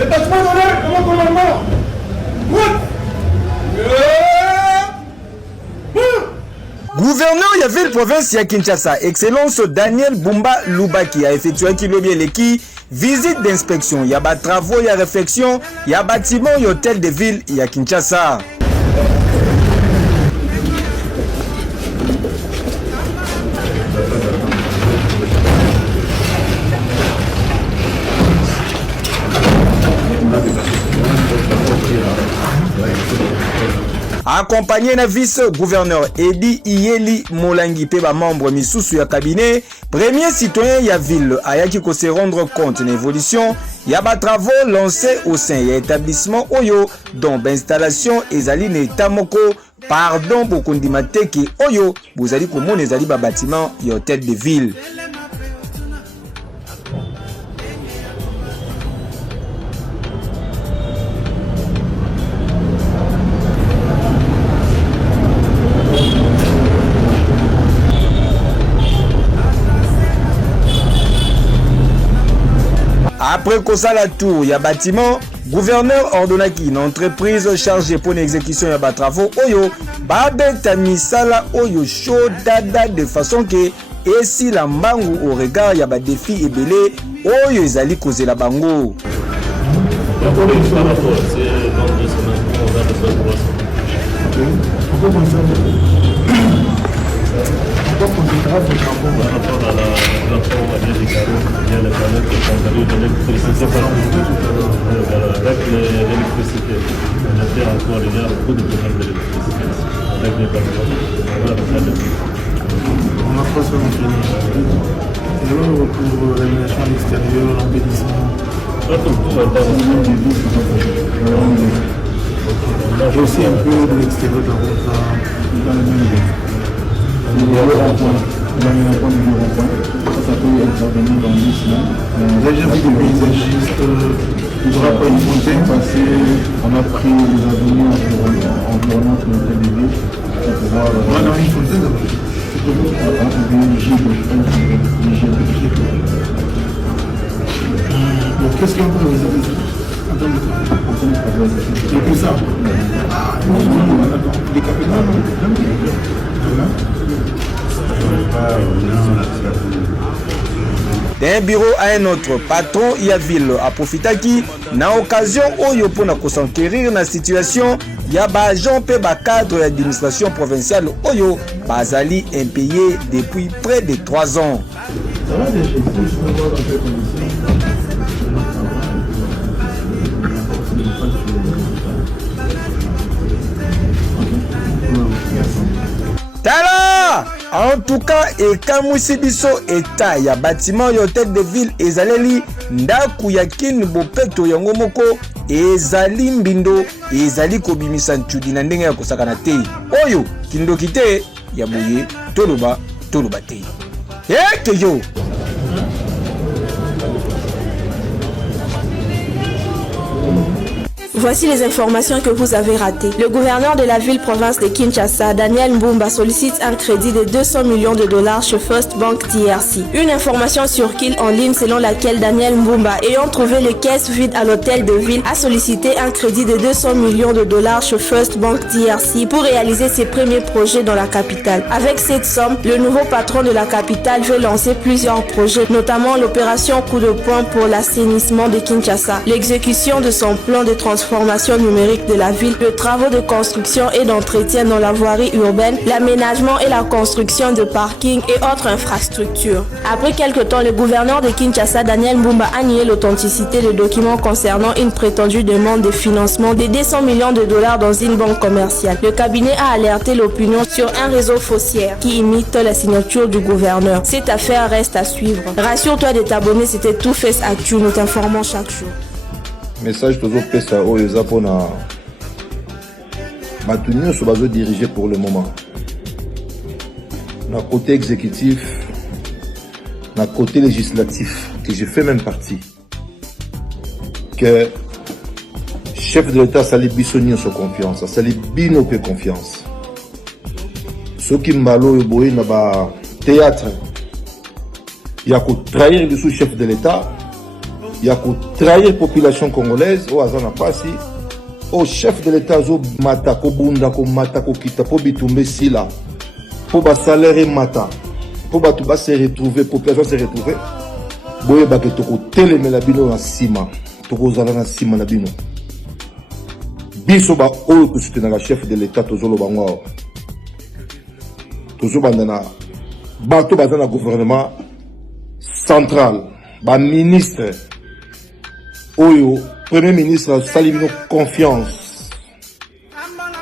Détachement d'honneur, comment commandement. Gouverneur de la ville province de Kinshasa, Excellence Daniel Mbumba Lubaki a effectué qui visite d'inspection. Il y a des travaux, il y a réflexion, il y a bâtiment, il y a hôtel de ville, il y a Kinshasa. Accompagné na vice-gouverneur Edi Iyeli Molangi Peba membre misusu ya cabinet, premier citoyen ya ville ayaki ko se rendre compte de l'évolution ya ba travaux lancés au sein ya établissement Oyo dont installation ezali na etamoko pardon bokondima teki Oyo bozali komona ezali ba bâtiment ya hôtel de ville. Après Kosa la tour, il y a bâtiment, gouverneur ordonnaki une entreprise chargée pour l'exécution de la travaux Oyo, babeta misala Oyo chaud dada de façon que et si la mbangu au regard il y a des défis et belé Oyo ezali causer la bango. Pourquoi considérez votre rapport par rapport à la rapport à l'indicadeur qui vient de permettre de l'électricité avec l'électricité. On a fait encore déjà beaucoup de problèmes d'électricité avec les bâtiments. On a pas seulement fini. Et là, pour l'aménagement à l'extérieur, l'embellissement. Et aussi un peu de l'extérieur de la route dans le même lieu. Là, j'ai vu des paysagistes, il faudra pas une fontaine parce qu'on a pris les avenues environnantes de l'hôtel de ville pour pouvoir. On a une fontaine là-bas. Donc, qu'est-ce qu'on peut réaliser en termes de travail? C'est que ça. Les capitales, d'un bureau à un autre, patron y a ville a profité qui na occasion Oyo pour na conquérir la situation y a ba agent pe ba cadre de l'administration provinciale Oyo bazali impayé depuis près de 3 ans. Tala! En tout cas, Ekamwisi biso eta ya bâtiment ya hôtel de ville ezaleli ndaku ya kin bopeto yango moko ezali mbindo ezali kobimisa ntudi na ndenge ya kosakana te. Oyo kindoki te ya boye toloba te. Ekeyo! Voici les informations que vous avez ratées. Le gouverneur de la ville-province de Kinshasa, Daniel Mbumba, sollicite un crédit de 200 millions de dollars chez First Bank DRC. Une information sur Kill en ligne selon laquelle Daniel Mbumba, ayant trouvé les caisses vides à l'hôtel de ville, a sollicité un crédit de 200 millions de dollars chez First Bank DRC pour réaliser ses premiers projets dans la capitale. Avec cette somme, le nouveau patron de la capitale veut lancer plusieurs projets, notamment l'opération coup de poing pour l'assainissement de Kinshasa, l'exécution de son plan de transformation numérique de la ville, les travaux de construction et d'entretien dans la voirie urbaine, l'aménagement et la construction de parkings et autres infrastructures. Après quelques temps, le gouverneur de Kinshasa, Daniel Mbumba, a nié l'authenticité des documents concernant une prétendue demande de financement de 200 millions de dollars dans une banque commerciale. Le cabinet a alerté l'opinion sur un réseau faussaire qui imite la signature du gouverneur. Cette affaire reste à suivre. Rassure-toi de t'abonner, c'était Tout Face Actu, nous t'informons chaque jour. Message toujours pesa oyo eza pona bato nyonso bazo diriger pour le moment na côté exécutif na côté législatif et je fais même partie que chef de l'État sali biso nyonso confiance sali bino pe confiance soki mbalo oyo boye na ba théâtre ya ko trahir le sous-chef de l'État Il y a qu'à trahir la population congolaise, au Azana Passi, au chef de l'État, au Mata, au Bunda, au Mata, au Kita, au Bitumbe Sila, pour le salaire Mata, pour que se retrouver, la population se retrouver. Boye ba ke toko teleme la bino na sima, toko zala na sima na bino. Biso ba oyo ko soutenir la chef de l'État tozolo bango. Tozo bandana bato bazana gouvernement central, ba ministre oyo premier ministre sali bino confiance.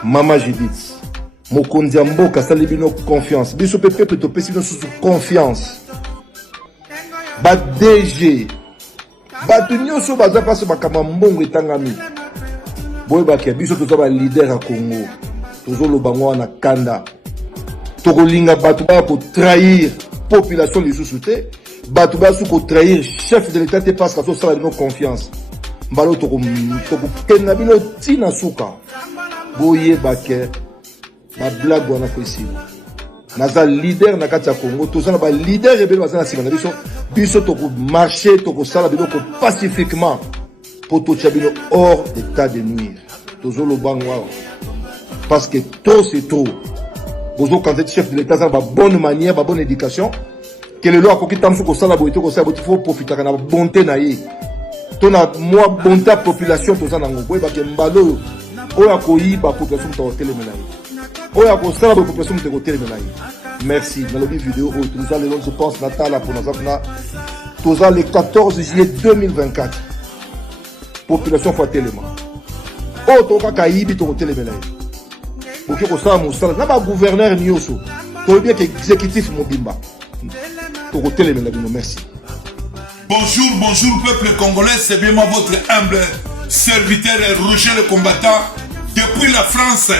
Mama Judith Mokonzi Mboka sali bino confiance. Biso pepe to pesi bino sous confiance. Ba DG bato nyonso baza passe bakama mbongo etangami boye bakia biso toza ba leader à Congo tozo lobango na kanda tokolinga bato ba ko trahir population lisusu te bato ba su ko trahir chef de l'État te parce que ça a confiance mbalo toko kenna bino tina suka boye bakia ba blague wana ko ici naza leader na kati ya Congo tozana ba leader ebele bazana sima na biso toko marcher toko sala biloko pacifiquement pour tout chabino hors d'état de nuire tozo lo bangwa parce que trop c'est trop bozo quand êtes chef de l'État ça ba bonne manière ba bonne éducation que le loi ko kitamsu ko sala boito ko sala faut profiter na bonté na ye to na moi bonté population tozana ngobwe ba ke mbalo oya ko yi ba population to telemena oya ko sala ba population to telemena. Merci. Dans la vidéo, je pense Natal pour nous le 14 juillet 2024. Population fois tellement. Oh, tu as kaïbi ton téléménage. Pour que ça moussa, n'a pas gouverneur nioso. Tu bien qu'exécutif Mobimba. Ton téléménage, merci. Bonjour, bonjour peuple congolais, c'est bien moi votre humble serviteur Roger le combattant depuis la France.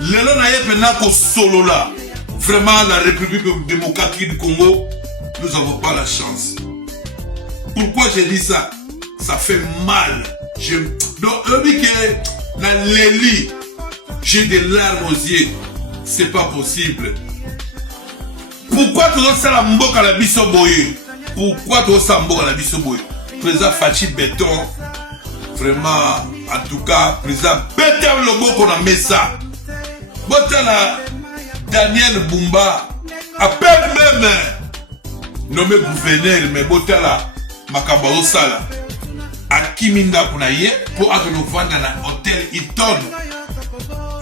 Le nom est maintenant solo là. Vraiment, la République démocratique du Congo, nous n'avons pas la chance. Pourquoi j'ai dit ça? Ça fait mal. Donc, dans les lits, j'ai des larmes aux yeux. C'est pas possible. Pourquoi tu as la mboka la biso boye? Pourquoi tu as mboka la biso boye? Président Fachi Béton, vraiment, en tout cas, président Béton Lobo qu'on a mis ça. Botala Daniel Bumba, à peine même nommé gouverneur, mais Botala Makabalo Sala, à Kiminga Kunaye, pour avoir nous vendre dans l'hôtel Hilton.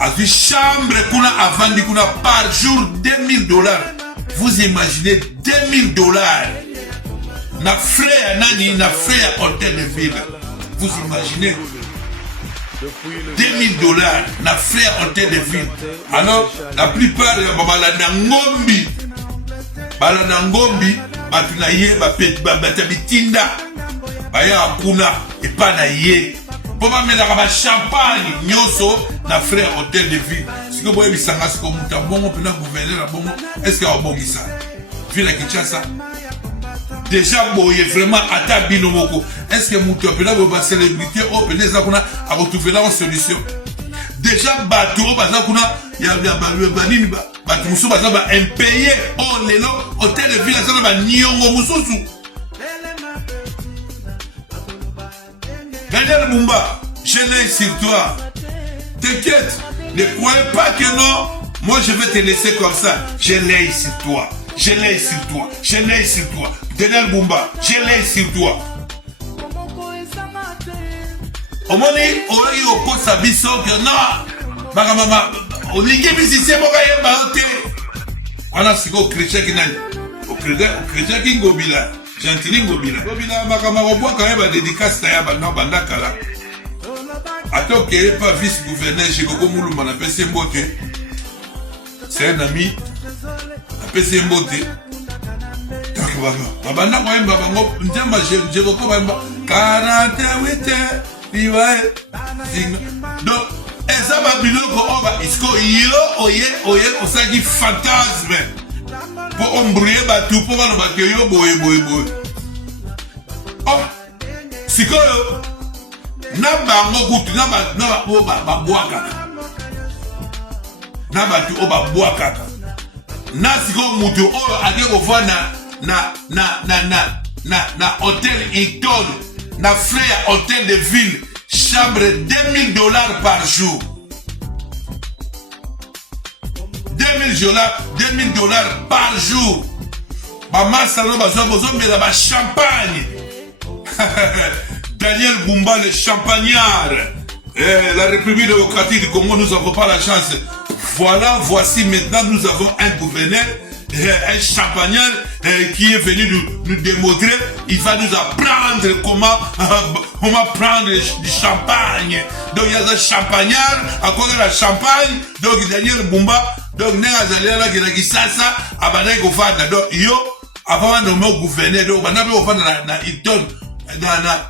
À une chambre qu'on a vendu par jour $2000. Vous imaginez $2000. Na frère Nani, na frère hôtel de ville. Vous imaginez $2000 na frère hôtel de ville. Alors la plupart de balana ngombi batuna ye batabitinda baya kuna et pas na ye pour mettre ba champagne nyonso na frère hôtel de ville. Si que boye bisanga si ko muta bongo pena gouverneur na bongo est-ce que abongisa ville à Kinshasa déjà boye vraiment ata bino moko. Est-ce que mutu apena bo ba célébrité o pena za kuna a retrouver la solution? Déjà bato baza kuna ya banini bato musu baza ba impayé on lelo hôtel de ville za ba nyongo mususu. Daniel Bumba, je l'ai sur toi. T'inquiète, ne croyez pas que non, moi je vais te laisser comme ça. Je l'ai sur toi. Je l'ai sur toi. Je l'ai sur toi. Daniel Bumba, je l'ai sur toi. Au moment où on a au poste à Bisso, que non, maman, on y est ici, c'est mon gars, on a ce qu'on chrétien qui n'a au chrétien qui ngobila, gentil ngobila. Ngobila, maman, on voit quand même la dédicace, non, bandakala. Attends qu'il n'y ait pas vice-gouverneur chez Gogo Moulouma, on appelle ses mbote. C'est un ami, on appelle ses mbote. Donc, babana, moi, babango, n'jamba, j'ai beaucoup, 48 ans. Donc, et ça va bien oye osaki fantasme pour embrouiller batou pour voir le boy. Oh, sikoyo na bango kutu na ba boaka na batu o ba boaka na sikoyo mutu o ake ko fa na na hôtel Hilton, na frais ya hôtel de ville, chambre $2000 par jour. $2000 par jour. Maman Salon besoin de la champagne. Daniel Bumba, le champagnard. La République démocratique du Congo, nous n'avons pas la chance. Voilà, voici maintenant, nous avons un gouverneur, un champagnard qui est venu nous démontrer. Il va nous apprendre comment prendre du champagne. Donc il y a un champagnard, à cause de la champagne. Donc Daniel Bumba, donc Néazalera qui sasa, abandonné au fada. Donc yo, avant de nommer gouverneur, donc on a au fada na Hilton,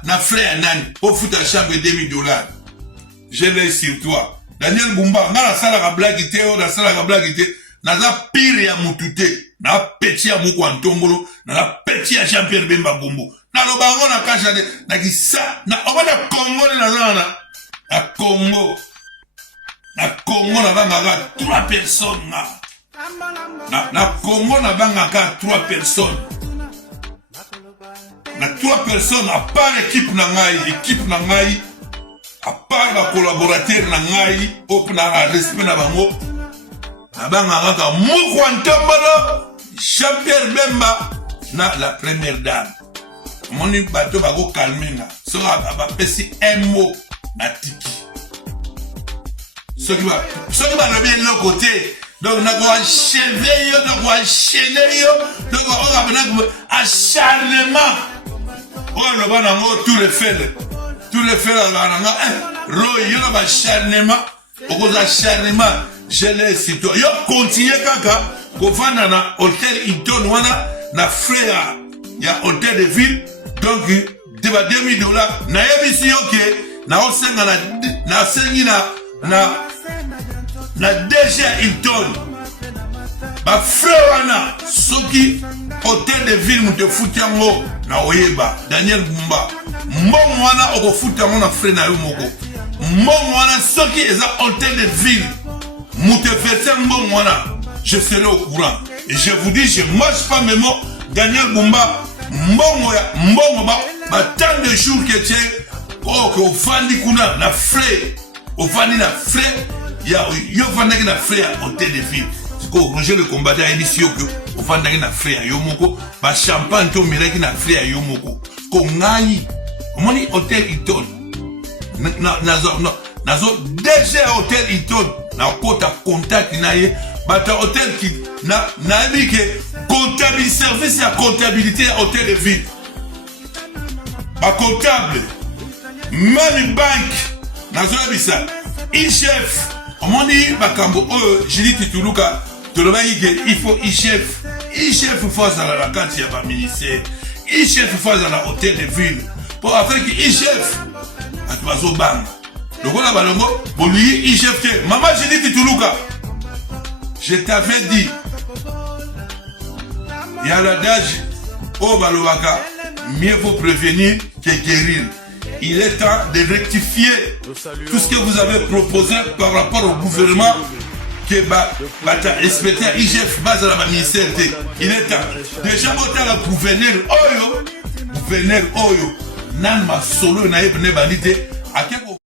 na frère nani, pour foutre la chambre $2000. Je l'ai sur toi. Daniel Bumba, na la salle à blague, na salle à blague, na la pire ya mutute, na petit ya muko antombolo, na la petit ya Jean-Pierre Bemba Gombo. Na lo bango na kasha de, na kisa, na oba na Congo na zana, na Congo. Na Congo na banga 3 personnes na Congo na banga 3 personnes. Na 3 personnes à part équipe na ngai, à part la collaborateur na ngai, op na respect na bango. Na banga kaka muko antombolo, Jean-Pierre Bemba na la première dame. Moni bato bago calmer nga. So ba pesi un mot na tiki. Ce qui va bien de l'autre côté. Donc, on a enchaîné, donc on a acharnement. Oh, le bon amour, tout le fait, on a acharnement, on a acharnement, je l'ai cité. Yo, continue, kaka, qu'on va dans l'hôtel Hilton, na frère, il y a hôtel de ville, donc, il y a $2000. Na yebisi yoke, na osenga na sengi na DG Hilton. Ba frère wana soki hôtel de ville mute futiango na oyeba Daniel Bumba. Mbongo wana oko futiango na frère na yo moko. Mbongo wana soki eza hôtel de ville mute verser mbongo wana, je serai au courant. Et je vous dis, je marche pas mes mots. Daniel Bumba, mbongo ba tant de jours que tu oh que ofandi kuna na frère, ofandi na frère. Yo fandaki na frère hôtel de ville. C'est que Roger le combattant a dit si yo que ofandaki na frère yo moko, ba champagne to miraki na frère yo moko. Ko ngani. Omoni hôtel Hilton. Nazo déjà hôtel Hilton na kota contact na ye, bata hôtel qui na dit que comptabilité service ya comptabilité hôtel de ville. Ba comptable même banque nazo bisa. E-chef on dit bakambo Jili Tituluka il faut e-chef face à la carte ya ba ministère, e-chef face à la hôtel de ville pour faire que e-chef atuazo banga lokola balongo boli e-chef te maman Jili Tituluka, je t'avais dit il y a l'adage au balobaka mieux vaut prévenir que guérir. Il est temps de rectifier tout ce que vous avez proposé par rapport au gouvernement que bata respecter IGF base à la ministère. Il est temps. Déjà voter la gouverneur Oyo, nan ma solo na ebne banité.